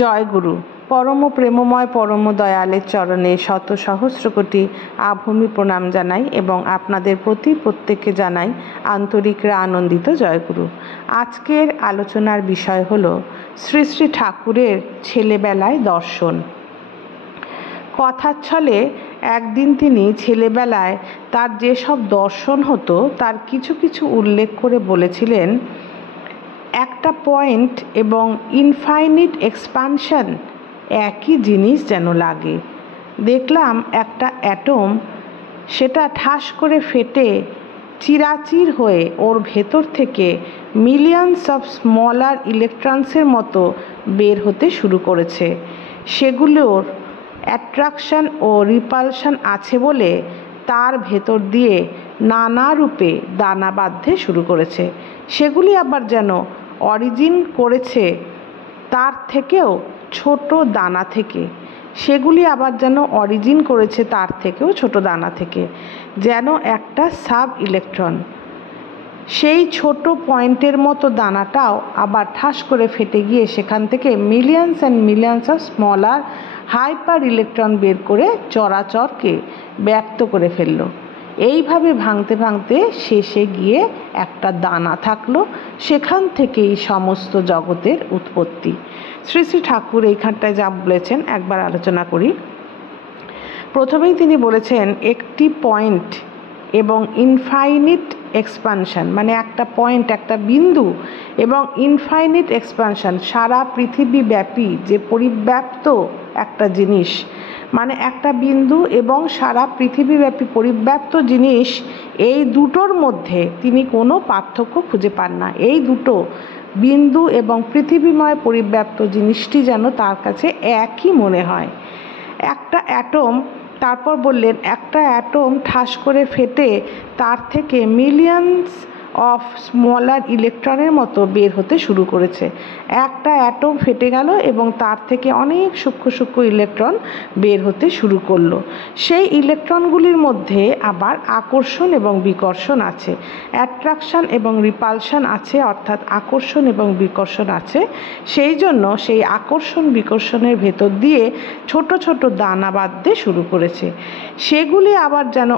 জয় গুরু। পরম প্রেমময় পরম দয়ালের চরণে শত সহস্র কোটি আভূমি প্রণাম জানাই এবং আপনাদের প্রতি প্রত্যেককে জানাই আন্তরিক আনন্দিত জয়গুরু। আজকের আলোচনার বিষয় হল শ্রী শ্রী ঠাকুরের ছেলেবেলায় দর্শন। কথার ছলে একদিন তিনি ছেলেবেলায় তার যেসব দর্শন হতো তার কিছু কিছু উল্লেখ করে বলেছিলেন, একটা পয়েন্ট এবং ইনফাইনিট এক্সপানশন একই জিনিস যেন লাগে। দেখলাম একটা অ্যাটম, সেটা ঠাস করে ফেটে চিরাচির হয়ে ওর ভেতর থেকে মিলিয়নস অফ স্মলার ইলেকট্রনসের মতো বের হতে শুরু করেছে। সেগুলোর অ্যাট্রাকশন ও রিপালশন আছে বলে তার ভেতর দিয়ে নানা রূপে দানা বাঁধতে শুরু করেছে। সেগুলি আবার যেন অরিজিন করেছে তার থেকেও ছোট দানা থেকে, সেগুলি আবার যেন অরিজিন করেছে তার থেকেও ছোট দানা থেকে, যেন একটা সাব ইলেকট্রন। সেই ছোট পয়েন্টের মতো দানাটাও আবার ঠাস করে ফেটে গিয়ে সেখান থেকে millions and millions of smaller hyper electron বের করে চরাচরকে ব্যক্ত করে ফেলল। এইভাবে ভাঙতে ভাঙতে শেষে গিয়ে একটা দানা থাকলো, সেখান থেকেই সমস্ত জগতের উৎপত্তি। শ্রী শ্রী ঠাকুর এইখানটায় যা বলেছেন একবার আলোচনা করি। প্রথমেই তিনি বলেছেন একটি পয়েন্ট এবং ইনফাইনিট এক্সপানশন, মানে একটা পয়েন্ট, একটা বিন্দু এবং ইনফাইনিট এক্সপানশন, সারা পৃথিবীব্যাপী যে পরিব্যাপ্ত একটা জিনিস, মানে একটা বিন্দু এবং সারা পৃথিবীব্যাপী পরিব্যাপ্ত জিনিস, এই দুটোর মধ্যে তিনি কোনো পার্থক্য খুঁজে পান না। এই দুটো বিন্দু এবং পৃথিবীময় পরিব্যাপ্ত জিনিসটি যেন তার কাছে একই মনে হয়। একটা অ্যাটম, তারপর বললেন একটা অ্যাটম ঠাস করে ফেটে তার থেকে মিলিয়নস অফ স্মলার ইলেকট্রনের মতো বের হতে শুরু করেছে। একটা অ্যাটম ফেটে গেল এবং তার থেকে অনেক সূক্ষ্ম সূক্ষ্ম ইলেকট্রন বের হতে শুরু করলো। সেই ইলেকট্রনগুলির মধ্যে আবার আকর্ষণ এবং বিকর্ষণ আছে, অ্যাট্রাকশন এবং রিপালশন আছে, অর্থাৎ আকর্ষণ এবং বিকর্ষণ আছে। সেই জন্য সেই আকর্ষণ বিকর্ষণের ভেতর দিয়ে ছোট ছোট দানা বাঁধতে শুরু করেছে। সেগুলি আবার যেন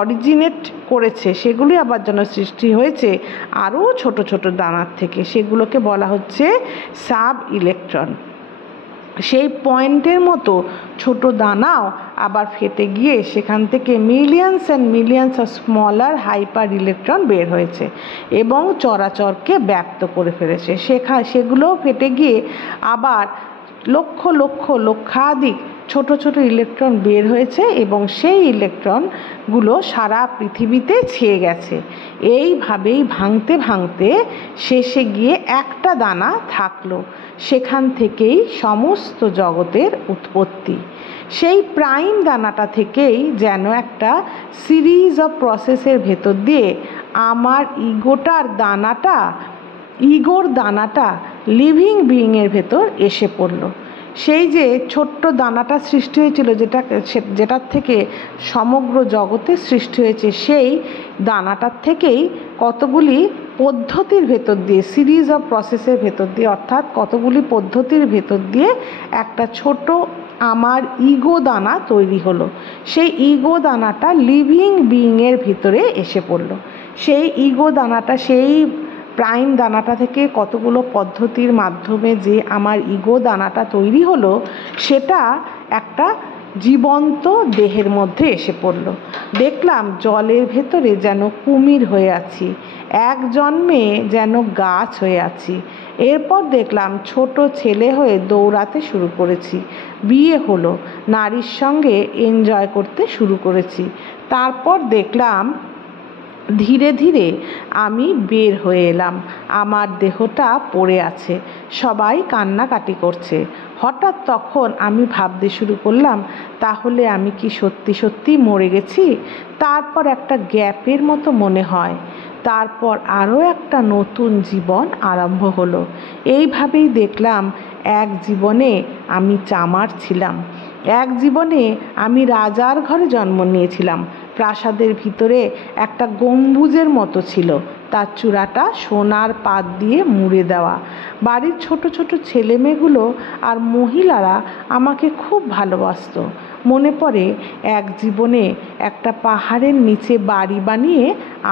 অরিজিনেট করেছে, সেগুলি আবার যেন সৃষ্টি হয়েছে আরও ছোট ছোট দানার থেকে, সেগুলোকে বলা হচ্ছে সাব ইলেকট্রন। সেই পয়েন্টের মতো ছোট দানাও আবার ফেটে গিয়ে সেখান থেকে millions and millions of smaller hyper electron বের হয়েছে এবং চরাচরকে ব্যক্ত করে ফেলেছে। সেগুলোও ফেটে গিয়ে আবার লক্ষ লক্ষ লক্ষাধিক ছোট ছোট ইলেকট্রন বের হয়েছে এবং সেই ইলেকট্রনগুলো সারা পৃথিবীতে ছেয়ে গেছে। এইভাবেই ভাঙতে ভাঙতে শেষে গিয়ে একটা দানা থাকলো, সেখান থেকেই সমস্ত জগতের উৎপত্তি। সেই প্রাইম দানাটা থেকেই যেন একটা সিরিজ অফ প্রসেসের ভেতর দিয়ে আমার ইগোর দানাটা লিভিং বিইংয়ের ভেতর এসে পড়লো। সেই যে ছোট্ট দানাটা সৃষ্টি হয়েছিল, যেটার থেকে সমগ্র জগতের সৃষ্টি হয়েছে, সেই দানাটার থেকেই কতগুলি পদ্ধতির ভেতর দিয়ে, সিরিজ অফ প্রসেসের ভেতর দিয়ে, অর্থাৎ কতগুলি পদ্ধতির ভেতর দিয়ে একটা ছোট আমার ইগো দানা তৈরি হলো। সেই ইগো দানাটা লিভিং বিইংয়ের ভিতরে এসে পড়লো। সেই ইগো দানাটা, সেই প্রাইম দানাটা থেকে কতগুলো পদ্ধতির মাধ্যমে যে আমার ইগো দানাটা তৈরি হলো, সেটা একটা জীবন্ত দেহের মধ্যে এসে পড়লো। দেখলাম জলের ভেতরে যেন কুমির হয়ে আছি, এক জন্মে যেন গাছ হয়ে আছি। এরপর দেখলাম ছোট ছেলে হয়ে দৌড়াতে শুরু করেছি, বিয়ে হলো, নারীর সঙ্গে এনজয় করতে শুরু করেছি। তারপর দেখলাম ধীরে ধীরে আমি বের হয়ে এলাম, আমার দেহটা পড়ে আছে, সবাই কান্নাকাটি করছে। হঠাৎ তখন আমি ভাবতে শুরু করলাম, তাহলে আমি কি সত্যি সত্যি মরে গেছি? তারপর একটা গ্যাপের মতো মনে হয়, তারপর আরও একটা নতুন জীবন আরম্ভ হলো। এইভাবেই দেখলাম এক জীবনে আমি চামার ছিলাম, এক জীবনে আমি রাজার ঘরে জন্ম নিয়েছিলাম। প্রাসাদের ভিতরে একটা গম্বুজের মতো ছিল, তার চূড়াটা সোনার পাত দিয়ে মুড়ে দেওয়া। বাড়ির ছোট ছোট ছেলেমেয়েগুলো আর মহিলারা আমাকে খুব ভালোবাসতো। মনে পড়ে এক জীবনে একটা পাহাড়ের নিচে বাড়ি বানিয়ে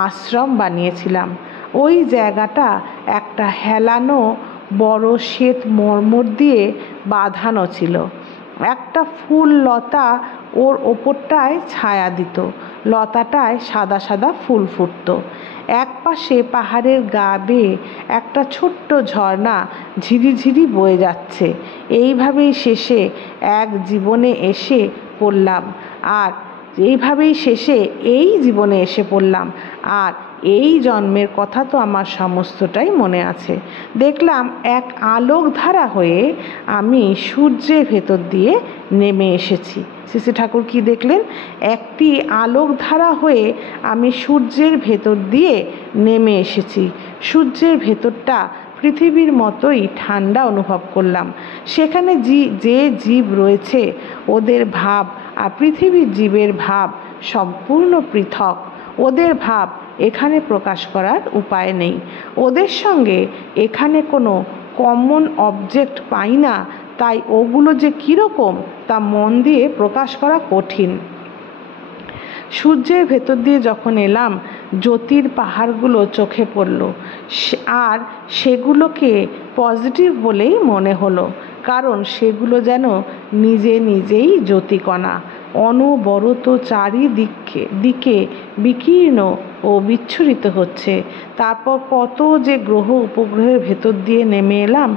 আশ্রম বানিয়েছিলাম। ওই জায়গাটা একটা হেলানো বড় শ্বেত মর্মর দিয়ে বাঁধানো ছিল। একটা ফুল লতা ওর ওপরটায় ছায়া দিত। লতাটায় সাদা সাদা ফুল ফুটত। এক পাশে পাহাড়ের গা বেয়ে একটা ছোট্ট ঝর্ণা ঝিরিঝিরি বয়ে যাচ্ছে। এইভাবেই শেষে এক জীবনে এসে পড়লাম এই জীবনে এসে পড়লাম। আর এই জন্মের কথা তো আমার সমস্তটাই মনে আছে। দেখলাম এক আলোক ধারা হয়ে আমি সূর্যের ভেতর দিয়ে নেমে এসেছি। শ্রী ঠাকুর কি দেখলেন? একটি আলোক ধারা হয়ে আমি সূর্যের ভেতর দিয়ে নেমে এসেছি। সূর্যের ভেতরটা পৃথিবীর মতোই ঠান্ডা অনুভব করলাম। সেখানে যে জীব রয়েছে ওদের ভাব আর পৃথিবীর জীবের ভাব সম্পূর্ণ পৃথক। ওদের ভাব এখানে প্রকাশ করার উপায় নেই। ওদের সঙ্গে এখানে কোনো কমন অবজেক্ট পাই না, তাই ওগুলো যে কীরকম তা মন দিয়ে প্রকাশ করা কঠিন। সূর্যের ভেতর দিয়ে যখন এলাম, জ্যোতির পাহাড়গুলো চোখে পড়ল, আর সেগুলোকে পজিটিভ বলেই মনে হলো, কারণ সেগুলো যেন নিজে নিজেই জ্যোতিকণা, অনবরত চারিদিকে বিকীর্ণ ও বিচ্ছুরিত হচ্ছে। তারপর কত যে গ্রহ উপগ্রহের ভেতর দিয়ে নেমে এলাম।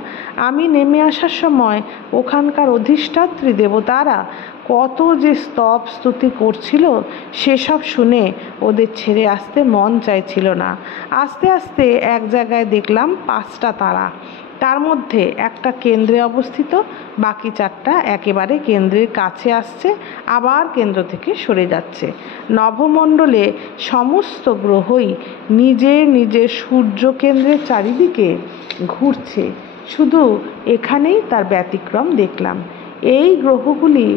আমি নেমে আসার সময় ওখানকার অধিষ্ঠাত্রী দেবতারা কত যে স্তব স্তুতি করছিল, সেসব শুনে ওদের ছেড়ে আসতে মন চাইছিল না। আস্তে আস্তে এক জায়গায় দেখলাম 5টা তারা। তার মধ্যে একটা কেন্দ্রে অবস্থিত, বাকি 4টা একেবারে কেন্দ্রের কাছে আসছে, আবার কেন্দ্র থেকে সরে যাচ্ছে। নভমণ্ডলে সমস্ত গ্রহই নিজের নিজের সূর্য কেন্দ্রের চারিদিকে ঘুরছে। শুধু এখানেই তার ব্যতিক্রম দেখলাম। এই গ্রহগুলি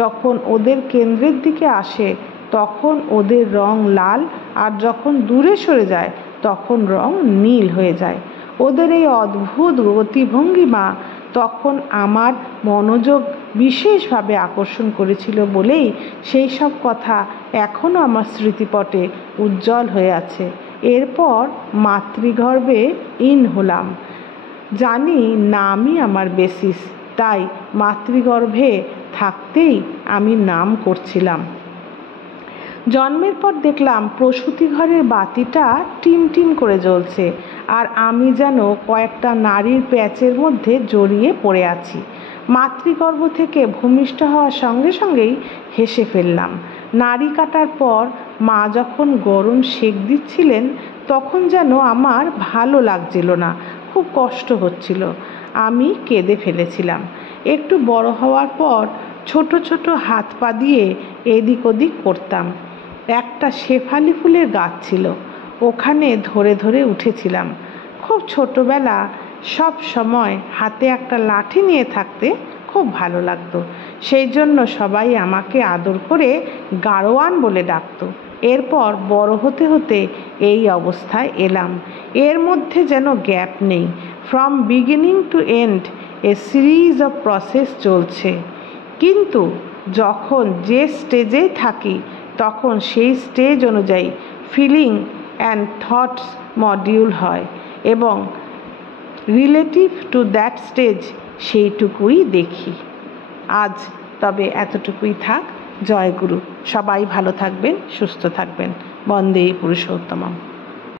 যখন ওদের কেন্দ্রের দিকে আসে তখন ওদের রং লাল, আর যখন দূরে সরে যায় তখন রং নীল হয়ে যায়। ওদের এই অদ্ভুত গতিভঙ্গিমা তখন আমার মনোযোগ বিশেষভাবে আকর্ষণ করেছিল বলেই সেই সব কথা এখনও আমার স্মৃতিপটে উজ্জ্বল হয়ে আছে। এরপর মাতৃগর্ভে ইন হলাম। জানি নামই আমার বেসিস, তাই মাতৃগর্ভে থাকতেই আমি নাম করছিলাম। জন্মের পর দেখলাম প্রসূতি ঘরের বাতিটা টিম টিম করে জ্বলছে, আর আমি যেন কয়েকটা নারীর প্যাচের মধ্যে জড়িয়ে পড়ে আছি। মাতৃগর্ভ থেকে ভূমিষ্ঠ হওয়ার সঙ্গে সঙ্গেই হেসে ফেললাম। নাড়ি কাটার পর মা যখন গরম সেক দিচ্ছিলেন তখন যেন আমার ভালো লাগছিল না, খুব কষ্ট হচ্ছিল। আমি কেঁদে ফেলেছিলাম। একটু বড় হওয়ার পর ছোট ছোট হাত পা দিয়ে এদিক ওদিক করতাম। একটা শেফালি ফুলের গাছ ছিল, ওখানে ধরে ধরে উঠেছিলাম। খুব ছোটবেলা সব সময় হাতে একটা লাঠি নিয়ে থাকতে খুব ভালো লাগতো। সেই জন্য সবাই আমাকে আদর করে গাড়োয়ান বলে ডাকতো। এরপর বড় হতে হতে এই অবস্থায় এলাম। এর মধ্যে যেন গ্যাপ নেই। From beginning to end a series of process চলছে। কিন্তু যখন যে স্টেজে থাকি তখন সেই স্টেজ অনুযায়ী ফিলিং অ্যান্ড থটস মডিউল হয়, এবং রিলেটিভ টু দ্যাট স্টেজ সেইটুকুই দেখি। আজ তবে এতটুকুই থাক। জয় গুরু। সবাই ভালো থাকবেন, সুস্থ থাকবেন। বন্দে পুরুষোত্তমম।